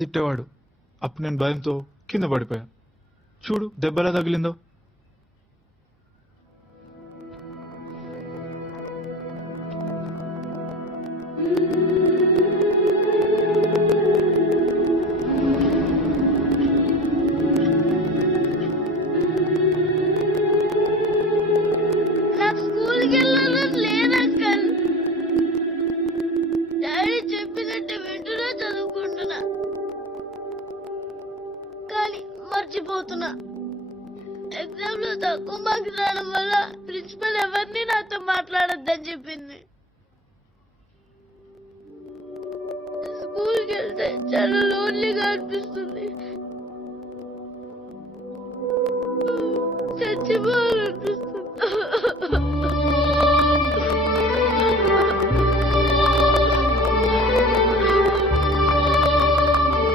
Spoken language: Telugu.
తిట్టేవాడు. అప్పుడు నేను భయంతో కింద పడిపోయా. చూడు దెబ్బలా తగిలిందో. నాకు స్కూల్కి వెళ్ళాలని లేదు అంకల్. డాడీ చెప్పినట్టు వింటున్నా, చదువుకుంటున్నా, కానీ మర్చిపోతున్నా. ఎగ్జామ్ లో తక్కువ మార్క్స్ రావడం వల్ల ప్రిన్సిపల్ ఎవరిని నాతో మాట్లాడొద్దని చెప్పింది. స్కూల్కి వెళ్తే చాలా లోన్లీగా అనిపిస్తుంది.